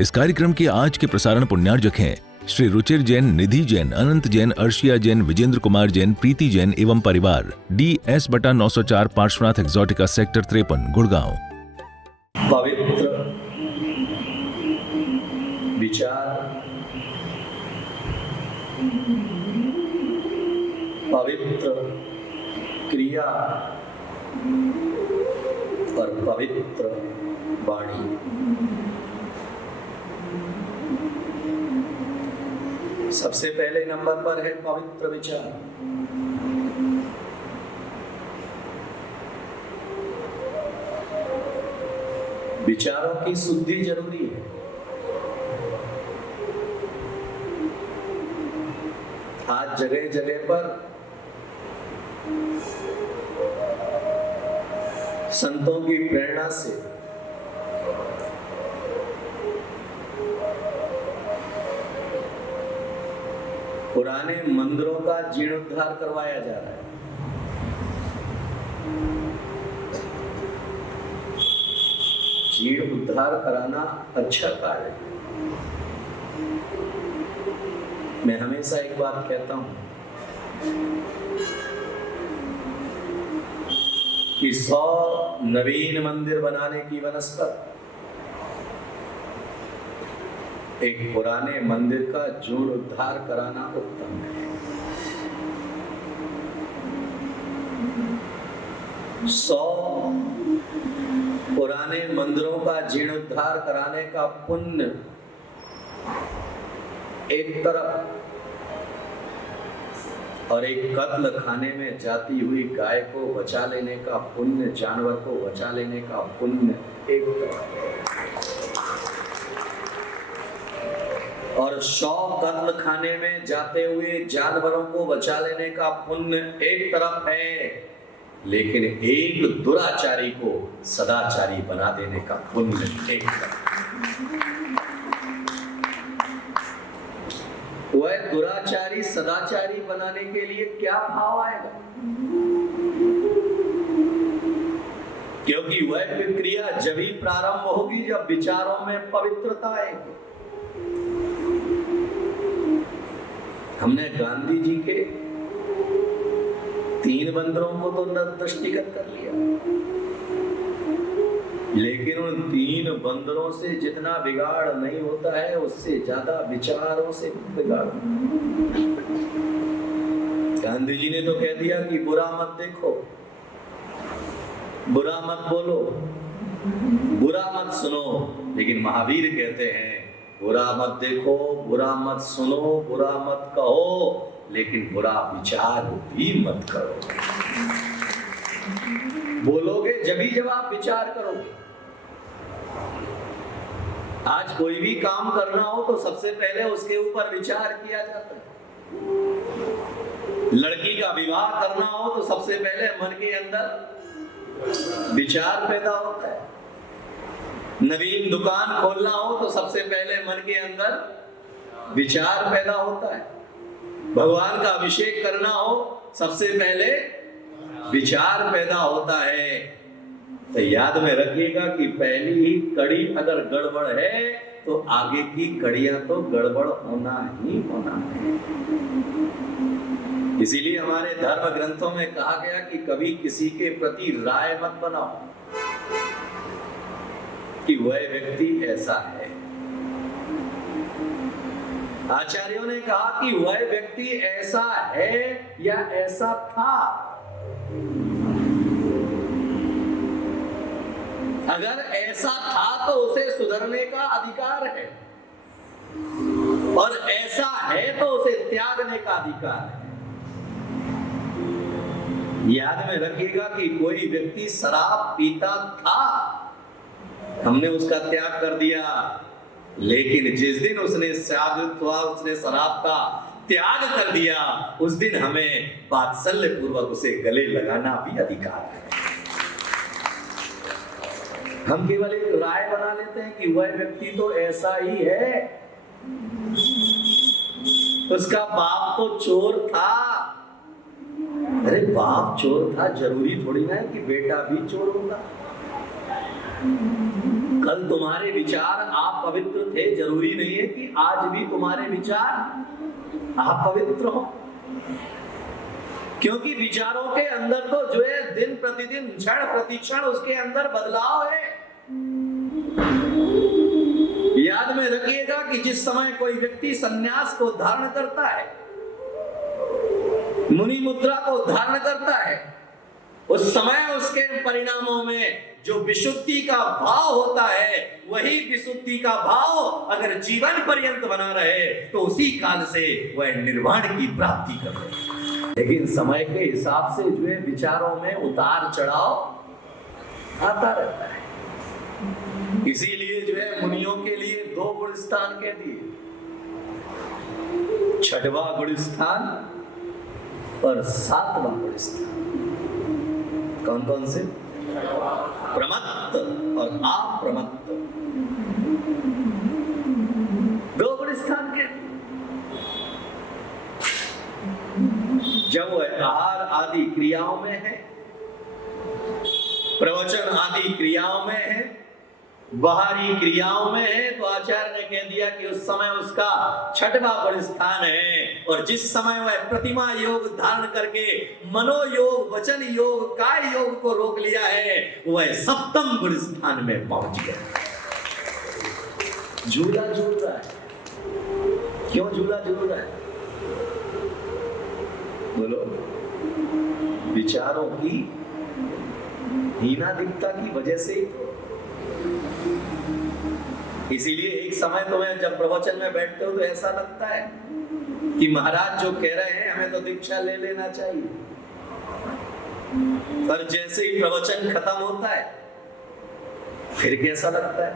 इस कार्यक्रम के आज के प्रसारण पुण्यार्जक हैं श्री रुचिर जैन, निधि जैन, अनंत जैन, अर्शिया जैन, विजेंद्र कुमार जैन, प्रीति जैन एवं परिवार, DS/904 Parshvanath Exotica sector 53 Gurgaon. पवित्र विचार, पवित्र क्रिया और पवित्र वाणी। सबसे पहले नंबर पर है पवित्र विचार। विचारों की शुद्धि जरूरी है। आज जगह जगह पर संतों की प्रेरणा से पुराने मंदिरों का जीर्णोद्धार करवाया जा रहा है। जीर्णोद्धार कराना अच्छा कार्य है। मैं हमेशा एक बात कहता हूं कि 100 नवीन मंदिर बनाने की बनस्पत एक पुराने मंदिर का जीर्णोद्धार कराना उत्तम है। 100 पुराने मंदिरों का जीर्णोद्धार कराने का पुण्य एक तरफ, और एक कत्ल खाने में जाती हुई गाय को बचा लेने का पुण्य, जानवर को बचा लेने का पुण्य एक तरफ, और 100 कत्ल खाने में जाते हुए जानवरों को बचा लेने का पुण्य एक तरफ है, लेकिन एक दुराचारी को सदाचारी बना देने का पुण्य एक तरफ। वह दुराचारी सदाचारी बनाने के लिए क्या भाव आएगा? क्योंकि वह प्रक्रिया जब ही प्रारंभ होगी जब विचारों में पवित्रता आएगी। हमने गांधी जी के 3 बंदरों को तो दृष्टिगत कर लिया, लेकिन उन 3 बंदरों से जितना बिगाड़ नहीं होता है उससे ज्यादा विचारों से बिगाड़। गांधी जी ने तो कह दिया कि बुरा मत देखो, बुरा मत बोलो, बुरा मत सुनो, लेकिन महावीर कहते हैं बुरा मत देखो, बुरा मत सुनो, बुरा मत कहो, लेकिन बुरा विचार भी मत करो। बोलोगे जब आप विचार करोगे। आज कोई भी काम करना हो तो सबसे पहले उसके ऊपर विचार किया जाता है। लड़की का विवाह करना हो तो सबसे पहले मन के अंदर विचार पैदा होता है। नवीन दुकान खोलना हो तो सबसे पहले मन के अंदर विचार पैदा होता है। भगवान का अभिषेक करना हो सबसे पहले विचार पैदा होता है। तो याद में रखिएगा कि पहली ही कड़ी अगर गड़बड़ है तो आगे की कड़ियां तो गड़बड़ होना ही होना है। इसीलिए हमारे धर्म ग्रंथों में कहा गया कि कभी किसी के प्रति राय मत बनाओ कि वह व्यक्ति ऐसा है। आचार्यों ने कहा कि वह व्यक्ति ऐसा है या ऐसा था। अगर ऐसा था तो उसे सुधरने का अधिकार है, और ऐसा है तो उसे त्यागने का अधिकार है। याद में रखिएगा कि कोई व्यक्ति शराब पीता था, हमने उसका त्याग कर दिया, लेकिन जिस दिन उसने शराब का त्याग कर दिया उस दिन हमें वात्सल्य पूर्वक उसे गले लगाना भी अधिकार है। हम केवल एक राय बना लेते हैं कि वह व्यक्ति तो ऐसा ही है, उसका बाप तो चोर था। अरे बाप चोर था जरूरी थोड़ी ना है कि बेटा भी चोर होगा। कल तुम्हारे विचार आप पवित्र थे, जरूरी नहीं है कि आज भी तुम्हारे विचार आप पवित्र हो, क्योंकि विचारों के अंदर तो जो है दिन प्रतिदिन क्षण प्रतिक्षण उसके अंदर बदलाव है। याद में रखिएगा कि जिस समय कोई व्यक्ति संन्यास को धारण करता है, मुनि मुद्रा को धारण करता है, उस समय उसके परिणामों में जो विशुद्धि का भाव होता है, वही विशुद्धि का भाव अगर जीवन पर्यंत बना रहे तो उसी काल से वह निर्वाण की प्राप्ति करे। लेकिन समय के हिसाब से जो है विचारों में उतार चढ़ाव आता रहता है। इसीलिए जो है मुनियों के लिए 2 गुण स्थान कह दिए, 6वां गुण स्थान और 7वां गुण स्थान। कौन कौन से? प्रमत्त और अप्रमत्त, 2 गुण स्थान के। जब वह आहार आदि क्रियाओं में है, प्रवचन आदि क्रियाओं में है, बाहरी क्रियाओं में है, तो आचार्य ने कह दिया कि उस समय उसका 6वां गुण स्थान है। और जिस समय वह प्रतिमा योग धारण करके मनोयोग, वचन योग, काय योग को रोक लिया है, वह 7वें गुण स्थान में पहुंच गया। झूला झूल रहा है। क्यों झूला झूल रहा है? बोलो। विचारों की हीनाधिकता की वजह से ही तो। इसीलिए एक समय तुम्हें जब प्रवचन में बैठते हो तो ऐसा लगता है कि महाराज जो कह रहे हैं हमें तो दीक्षा ले लेना चाहिए, पर जैसे ही प्रवचन खत्म होता है फिर कैसा लगता है?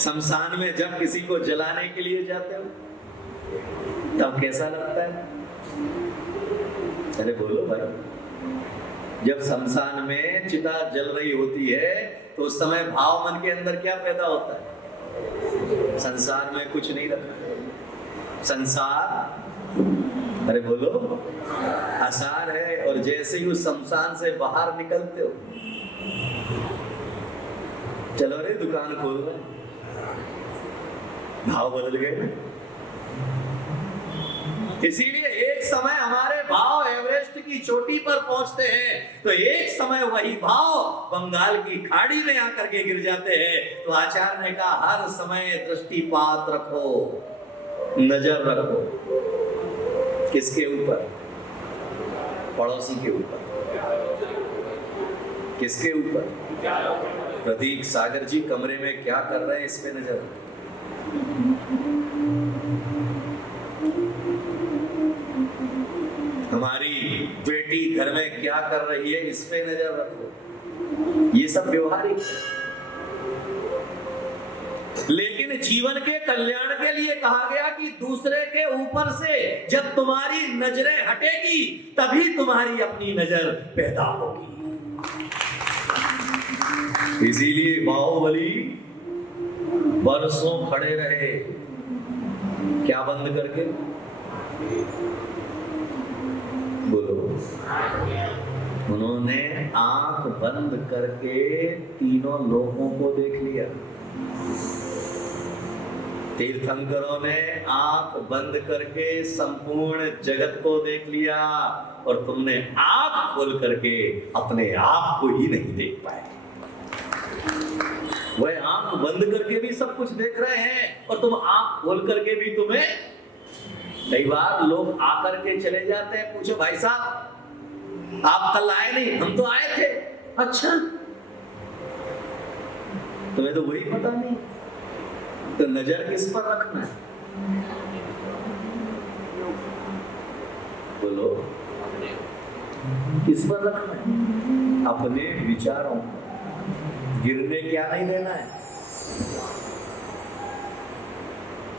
शमशान में जब किसी को जलाने के लिए जाते हो तब कैसा लगता है? अरे बोलो भाई। जब शमशान में चिता जल रही होती है तो उस समय भाव मन के अंदर क्या पैदा होता है? संसार में कुछ नहीं रखना, संसार, अरे बोलो, आसार है। और जैसे ही उस शमशान से बाहर निकलते हो, चलो रे दुकान खोल रहे, भाव बदल गए। इसीलिए एक समय हमारे भाव एवरेस्ट की चोटी पर पहुंचते हैं तो एक समय वही भाव बंगाल की खाड़ी में आकर के गिर जाते हैं। तो आचार्य ने कहा हर समय दृष्टिपात रखो, नजर रखो। किसके ऊपर? पड़ोसी के ऊपर। किसके ऊपर? प्रतीक सागर जी कमरे में क्या कर रहे हैं, इस पे नजर। हमारी बेटी घर में क्या कर रही है, इस पे नजर रखो। ये सब व्यवहारिक है। लेकिन जीवन के कल्याण के लिए कहा गया कि दूसरे के ऊपर से जब तुम्हारी नजरें हटेगी तभी तुम्हारी अपनी नजर पैदा होगी। इसीलिए बाहुबली बरसों खड़े रहे, क्या बंद करके? बोलो। उन्होंने आंख बंद करके तीनों लोगों को देख लिया। तीर्थंकरों ने आंख बंद करके संपूर्ण जगत को देख लिया और तुमने आंख खोल करके अपने आप को ही नहीं देख पाए। वह आंख बंद करके भी सब कुछ देख रहे हैं और तुम आंख खोल करके भी तुम्हें। कई बार लोग आकर के चले जाते हैं, पूछो भाई साहब आप कल आए नहीं? हम तो आए थे। अच्छा, तुम्हें तो वही पता नहीं। तो नजर किस पर रखना है? बोलो, किस पर रखना है? अपने विचारों पर। गिरने क्या नहीं देना है?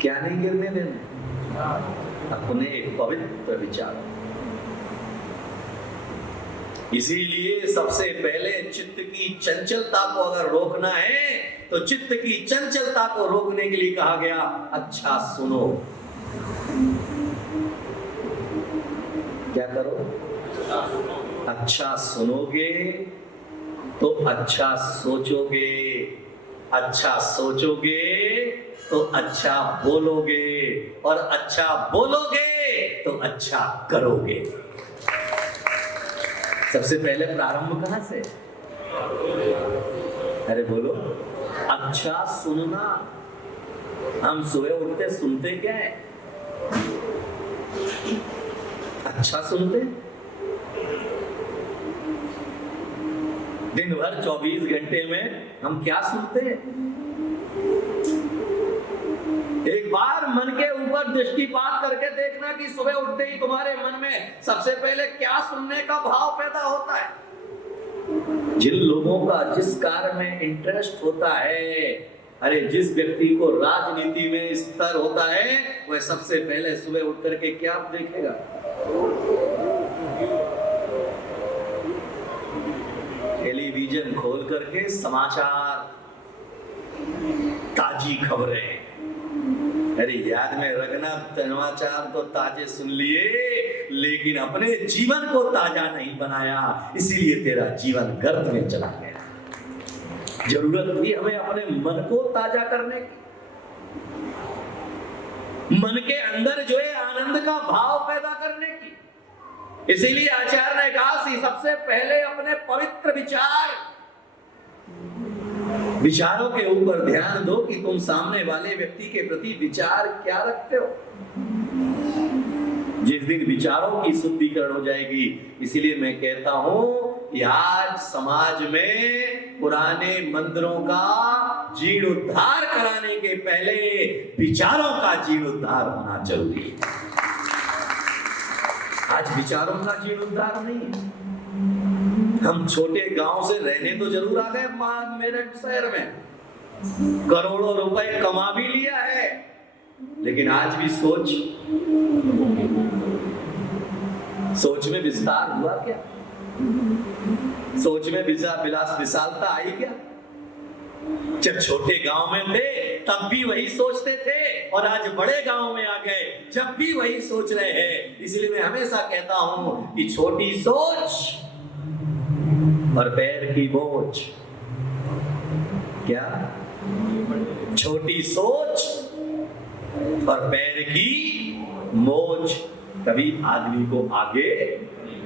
क्या नहीं गिरने देना? अपने पवित्र विचार। इसीलिए सबसे पहले चित्त की चंचलता को अगर रोकना है तो चित्त की चंचलता को रोकने के लिए कहा गया अच्छा सुनो। क्या करो? अच्छा सुनोगे तो अच्छा सोचोगे, अच्छा सोचोगे तो अच्छा बोलोगे, और अच्छा बोलोगे तो अच्छा करोगे। सबसे पहले प्रारंभ कहां से? अरे बोलो, अच्छा सुनना। हम सुबह उठते सुनते क्या है? अच्छा सुनते। दिन भर 24 घंटे में हम क्या सुनते हैं? एक बार मन के ऊपर दृष्टिपात करके देखना कि सुबह उठते ही तुम्हारे मन में सबसे पहले क्या सुनने का भाव पैदा होता है। जिन लोगों का जिस कार्य में इंटरेस्ट होता है, अरे जिस व्यक्ति को राजनीति में स्तर होता है, वह सबसे पहले सुबह उठ करके क्या देखेगा? टेलीविजन खोल करके समाचार, ताजी खबरें। अरे याद में रखना, समाचार तो ताजे सुन लिए लेकिन अपने जीवन को ताजा नहीं बनाया, इसीलिए तेरा जीवन गर्त में चला गया। जरूरत थी हमें अपने मन को ताजा करने की, मन के अंदर जो है आनंद का भाव पैदा करने की। इसीलिए आचार्य ने कहा कि सबसे पहले अपने पवित्र विचारों के ऊपर ध्यान दो कि तुम सामने वाले व्यक्ति के प्रति विचार क्या रखते हो। जिस दिन विचारों की शुद्धिकरण हो जाएगी, इसीलिए मैं कहता हूं कि आज समाज में पुराने मंदिरों का जीर्णोद्धार कराने के पहले विचारों का जीर्णोद्धार होना जरूरी है। आज विचारों का जीर्णोद्धार नहीं है। हम छोटे गांव से रहने तो जरूर आ गए मेरठ शहर में, करोड़ों रुपए कमा भी लिया है, लेकिन आज भी सोच में विस्तार हुआ क्या? सोच में विशालता आई क्या? जब छोटे गांव में थे तब भी वही सोचते थे, और आज बड़े गांव में आ गए जब भी वही सोच रहे हैं। इसलिए मैं हमेशा कहता हूं कि छोटी सोच और पैर की बोझ। क्या? छोटी सोच और पैर की मोज कभी आदमी को आगे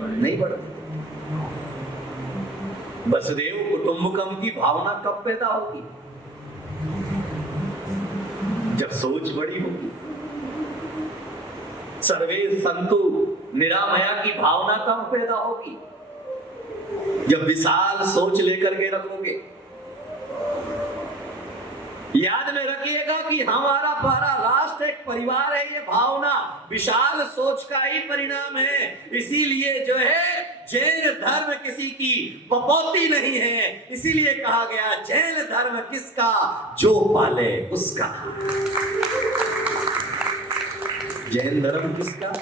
नहीं बढ़ती। वसुदेव कुटुंबकम की भावना कब पैदा होगी? जब सोच बड़ी होगी। सर्वे संतु निरामया की भावना कब पैदा होगी? जब विशाल सोच लेकर के रखोगे। याद में रखिएगा कि हमारा पूरा राष्ट्र एक परिवार है। ये भावना विशाल सोच का ही परिणाम है। इसीलिए जो है जैन धर्म किसी की बपौती नहीं है। इसीलिए कहा गया जैन धर्म किसका, जो पाले उसका। जैन धर्म किसका?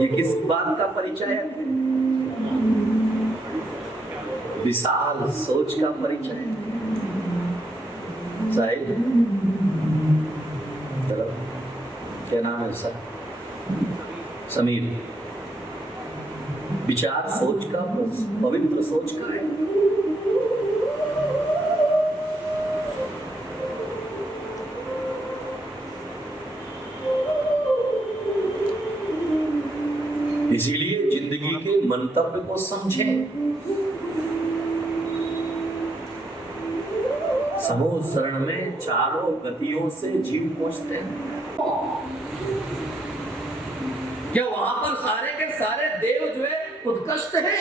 ये किस बात का परिचय है? विशाल सोच का परिचय है। साहिब क्या नाम है सर? समीर। विचार सोच का, पवित्र सोच का है। इसीलिए जिंदगी के मंतव्य को समझें। समूह शरण में चारों गतियों से जीव पहुंचते हैं। क्या वहां पर सारे के सारे देव जो है उत्कृष्ट हैं?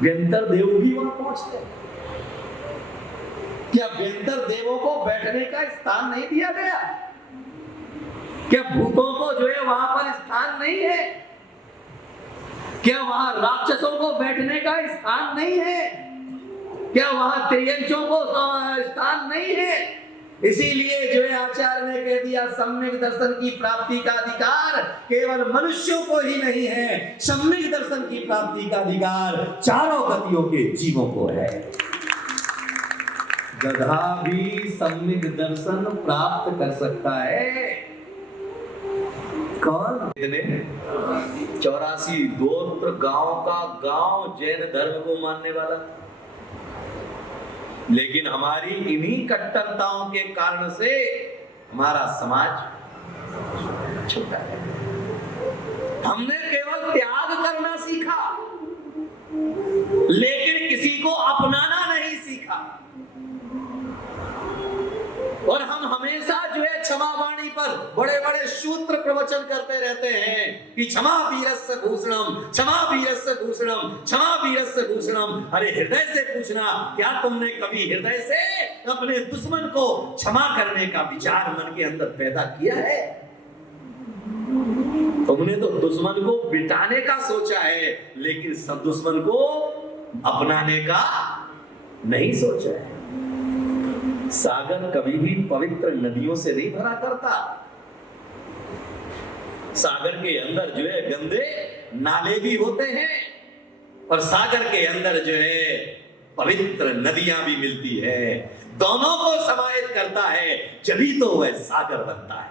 व्यंतर देव भी वहां पहुंचते हैं। क्या व्यंतर देवों को बैठने का स्थान नहीं दिया गया? क्या भूतों को जो है वहां पर स्थान नहीं है? क्या वहां राक्षसों को बैठने का स्थान नहीं है? क्या वहां त्रियंचों को स्थान नहीं है? इसीलिए जो है आचार्य ने कह दिया सम्यक दर्शन की प्राप्ति का अधिकार केवल मनुष्यों को ही नहीं है, सम्यक दर्शन की प्राप्ति का अधिकार चारों गतियों के जीवों को है। गधा भी सम्यक दर्शन प्राप्त कर सकता है। कौन? ने 84 गोत्र गांव का गांव जैन धर्म को मानने वाला, लेकिन हमारी इन्हीं कट्टरताओं के कारण से हमारा समाज छूटा है। हमने केवल त्याग करना सीखा, लेकिन किसी को अपनाना नहीं सीखा। और हम हमेशा जो है क्षमा वाणी पर बड़े बड़े सूत्र प्रवचन करते रहते हैं कि क्षमा वीरस्य भूषणम, क्षमा वीरस्य भूषणम, क्षमा वीरस्य भूषणम। अरे हृदय से पूछना, क्या तुमने कभी हृदय से अपने दुश्मन को क्षमा करने का विचार मन के अंदर पैदा किया है? तुमने तो दुश्मन को बिटाने का सोचा है, लेकिन सब दुश्मन को अपनाने का नहीं सोचा है। सागर कभी भी पवित्र नदियों से नहीं भरा करता। सागर के अंदर जो है गंदे नाले भी होते हैं, और सागर के अंदर जो है पवित्र नदियां भी मिलती है। दोनों को समाहित करता है, जभी तो वह सागर बनता है।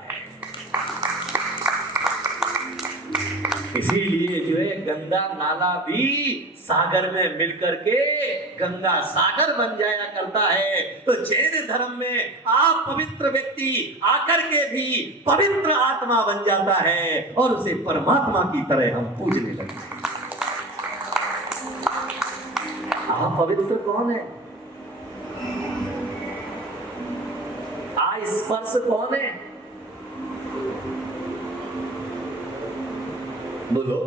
इसीलिए जो है गंगा नाला भी सागर में मिलकर के गंगा सागर बन जाया करता है। तो जैन धर्म में आप पवित्र व्यक्ति आकर के भी पवित्र आत्मा बन जाता है, और उसे परमात्मा की तरह हम पूजने लगते हैं। आप पवित्र कौन है? स्पर्श कौन है? बोलो।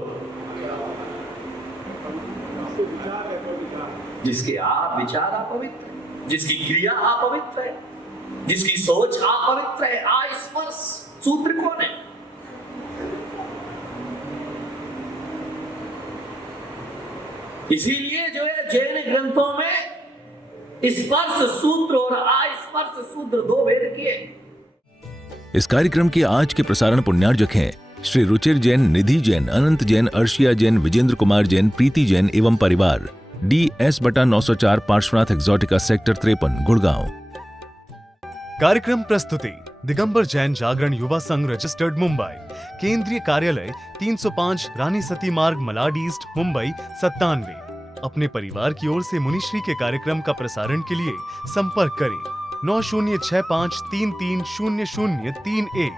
जिसके आप विचार अपवित्र, जिसकी क्रिया अपवित्र है, जिसकी सोच अपवित्र है, स्पर्श सूत्र कौन है? इसीलिए जो है जैन ग्रंथों में स्पर्श सूत्र और अस्पर्श सूत्र दो भेद किए। इस कार्यक्रम के आज के प्रसारण पुण्यार्जक हैं श्री रुचिर जैन, निधि जैन, अनंत जैन, अर्शिया जैन, विजेंद्र कुमार जैन, प्रीति जैन एवं परिवार, DS/904 Parshvanath Exotica sector 53 Gurgaon. कार्यक्रम प्रस्तुति दिगंबर जैन जागरण युवा संघ रजिस्टर्ड मुंबई, केंद्रीय कार्यालय 305 रानी सती मार्ग, मलाड ईस्ट, मुंबई 97। अपने परिवार की ओर से मुनिश्री के कार्यक्रम का प्रसारण के लिए संपर्क करें 9065330031।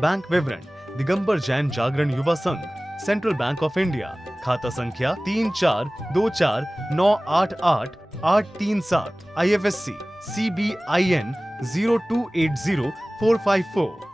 बैंक विवरण दिगंबर जैन जागरण युवा संघ, सेंट्रल बैंक ऑफ इंडिया, खाता संख्या 3424988837, IFSC CBIN 0280454।